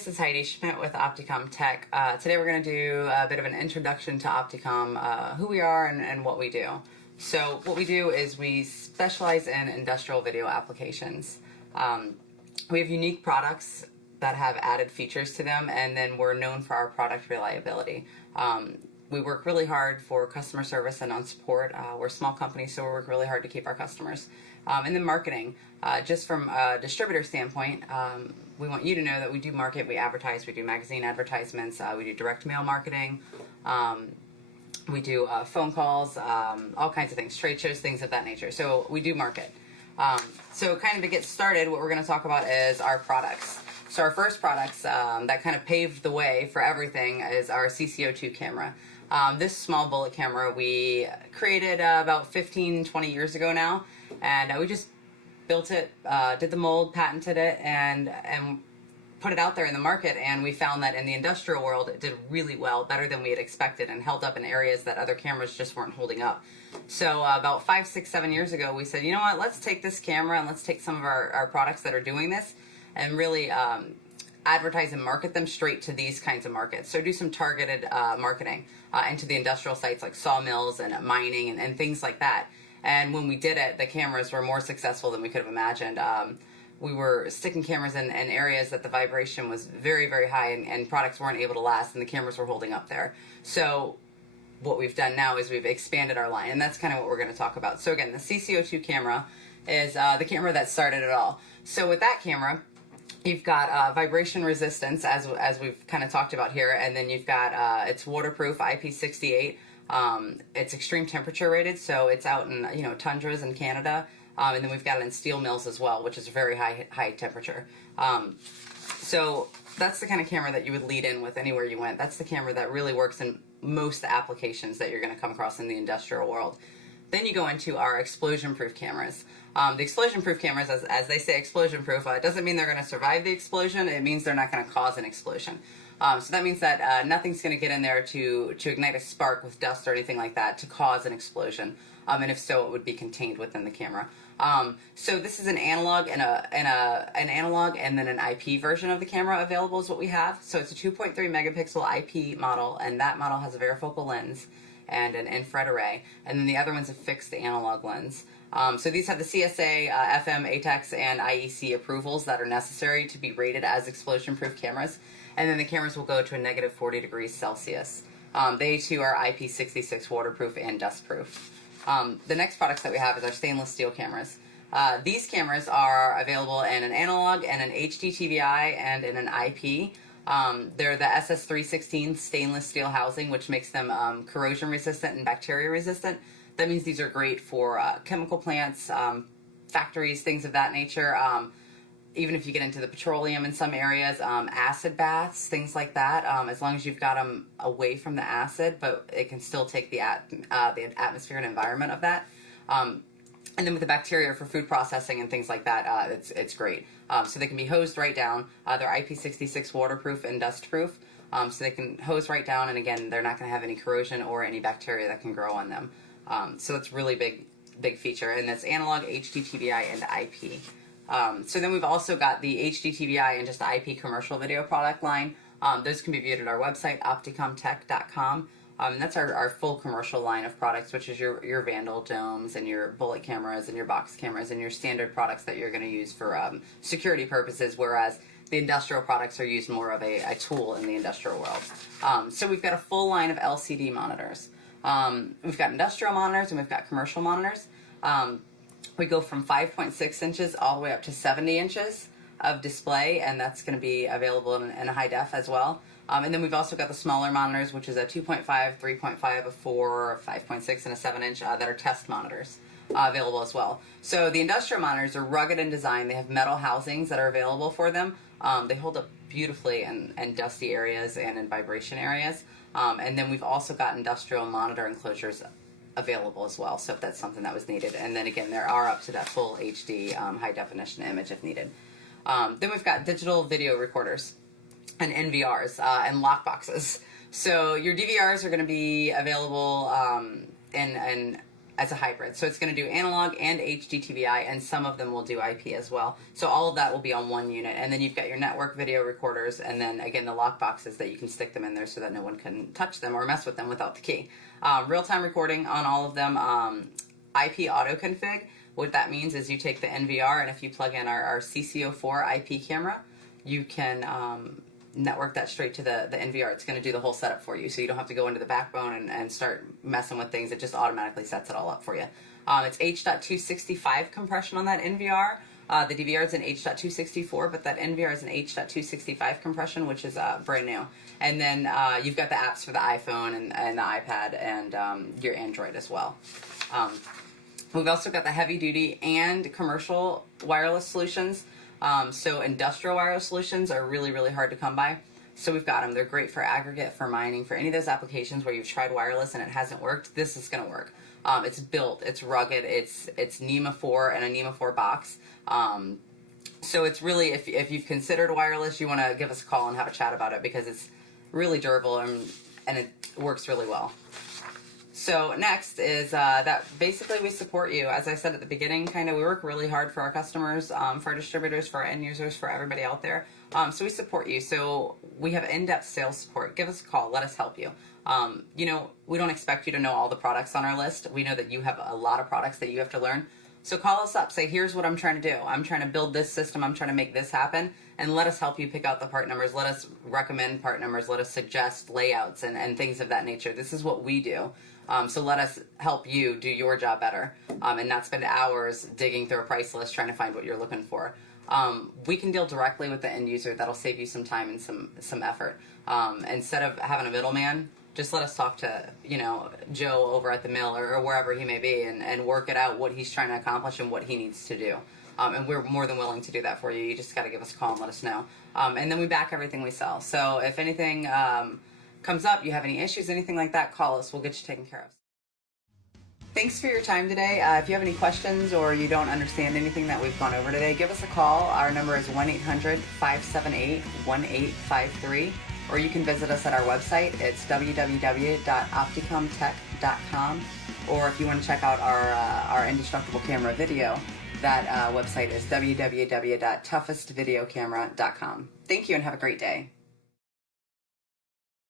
this is Heidi Schmidt with Opticom Tech. Today we're going to do a bit of an introduction to Opticom, who we are and what we do. So what we do is we specialize in industrial video applications. We have unique products that have added features to them, and then we're known for our product reliability. We work really hard for customer service and on support. We're a small company, so we work really hard to keep our customers. And then marketing, just from a distributor standpoint, we want you to know that we do market, we advertise, we do magazine advertisements, we do direct mail marketing, we do phone calls, all kinds of things, trade shows, things of that nature. So we do market. So kind of to get started, what we're going to talk about is our products. So our first products that kind of paved the way for everything is our CCO2 camera. This small bullet camera we created about 15, 20 years ago now, and we just built it, did the mold, patented it, and put it out there in the market, and we found that in the industrial world it did really well, better than we had expected, and held up in areas that other cameras just weren't holding up. So about 5, 6, 7 years ago we said, you know what, let's take this camera and let's take some of our products that are doing this and really advertise and market them straight to these kinds of markets. So do some targeted marketing into the industrial sites like sawmills and mining and things like that. And when we did it, the cameras were more successful than we could have imagined. We were sticking cameras in areas that the vibration was very, very high, and products weren't able to last, and the cameras were holding up there. So what we've done now is we've expanded our line, and that's kind of what we're going to talk about. So again, the CCO2 camera is the camera that started it all. So with that camera, you've got vibration resistance, as we've kind of talked about here, and then you've got it's waterproof, IP68. It's extreme temperature rated, so it's out in tundras in Canada, and then we've got it in steel mills as well, which is a very high temperature. So that's the kind of camera that you would lead in with anywhere you went. That's the camera that really works in most applications that you're going to come across in the industrial world. Then you go into our explosion-proof cameras. The explosion-proof cameras, as they say explosion-proof, it doesn't mean they're going to survive the explosion. It means they're not going to cause an explosion. So that means that nothing's going to get in there to ignite a spark with dust or anything like that to cause an explosion. And if so, it would be contained within the camera. So this is an analog and an analog and then an IP version of the camera available is what we have. So it's a 2.3 megapixel IP model, and that model has a varifocal lens and an infrared array, and then the other one's a fixed analog lens. So these have the CSA, FM, ATEX, and IEC approvals that are necessary to be rated as explosion-proof cameras, and then the cameras will go to a negative 40 degrees Celsius. They too are IP66 waterproof and dustproof. The next products that we have is our stainless steel cameras. These cameras are available in an analog and an HD TVI and in an IP. They're the SS316 stainless steel housing, which makes them corrosion resistant and bacteria resistant. That means these are great for chemical plants, factories, things of that nature. Even if you get into the petroleum in some areas, acid baths, things like that, as long as you've got them away from the acid, but it can still take the atmosphere and environment of that. And then with the bacteria for food processing and things like that, it's great. So they can be hosed right down. They're IP66 waterproof and dustproof, so they can hose right down, and again, they're not going to have any corrosion or any bacteria that can grow on them. So it's really big feature, and that's analog, HD TVI, and IP. So then we've also got the HD TVI and just IP commercial video product line. Those can be viewed at our website, opticomtech.com. And that's our full commercial line of products, which is your Vandal domes and your bullet cameras and your box cameras and your standard products that you're going to use for security purposes, whereas the industrial products are used more of a tool in the industrial world. So we've got a full line of LCD monitors. We've got industrial monitors and we've got commercial monitors. We go from 5.6 inches all the way up to 70 inches of display, and that's going to be available in a high def as well. And then we've also got the smaller monitors, which is a 2.5, 3.5, a 4, 5.6, and a 7-inch that are test monitors available as well. So the industrial monitors are rugged in design. They have metal housings that are available for them. They hold up beautifully in dusty areas and in vibration areas. And then we've also got industrial monitor enclosures available as well, so if that's something that was needed. And then again, there are up to that full HD high definition image if needed. Then we've got digital video recorders and NVRs and lockboxes. So your DVRs are going to be available in as a hybrid. So it's going to do analog and HDTVI, and some of them will do IP as well. So all of that will be on one unit. And then you've got your network video recorders, and then again the lock boxes that you can stick them in there so that no one can touch them or mess with them without the key. Real-time recording on all of them. IP auto config. What that means is you take the NVR, and if you plug in our CC04 IP camera, you can network that straight to the NVR. It's going to do the whole setup for you, so you don't have to go into the backbone and start messing with things. It just automatically sets it all up for you. It's H.265 compression on that NVR. The DVR is in H.264, but that NVR is an H.265 compression, which is brand new. And then you've got the apps for the iPhone and the iPad and your Android as well. We've also got the heavy duty and commercial wireless solutions. So industrial wireless solutions are really, really hard to come by. So we've got them. They're great for aggregate, for mining, for any of those applications where you've tried wireless and it hasn't worked. This is going to work. It's built, it's rugged, it's NEMA 4 and a NEMA 4 box. So it's really, if you've considered wireless, you want to give us a call and have a chat about it, because it's really durable and it works really well. So next is that basically we support you. As I said at the beginning, we work really hard for our customers, for our distributors, for our end users, for everybody out there. So we support you. So we have in-depth sales support. Give us a call. Let us help you. We don't expect you to know all the products on our list. We know that you have a lot of products that you have to learn. So call us up. Say, here's what I'm trying to do. I'm trying to build this system. I'm trying to make this happen. And let us help you pick out the part numbers. Let us recommend part numbers. Let us suggest layouts and things of that nature. This is what we do. So let us help you do your job better and not spend hours digging through a price list trying to find what you're looking for. We can deal directly with the end user. That'll save you some time and some effort. Instead of having a middleman, just let us talk to, Joe over at the mill or wherever he may be and work it out, what he's trying to accomplish and what he needs to do. And we're more than willing to do that for you. You just got to give us a call and let us know. And then we back everything we sell. So if anything comes up, you have any issues, anything like that, call us. We'll get you taken care of. Thanks for your time today. If you have any questions or you don't understand anything that we've gone over today, give us a call. Our number is 1-800-578-1853, or you can visit us at our website. It's www.opticomtech.com, or if you want to check out our indestructible camera video, that website is www.toughestvideocamera.com. Thank you and have a great day.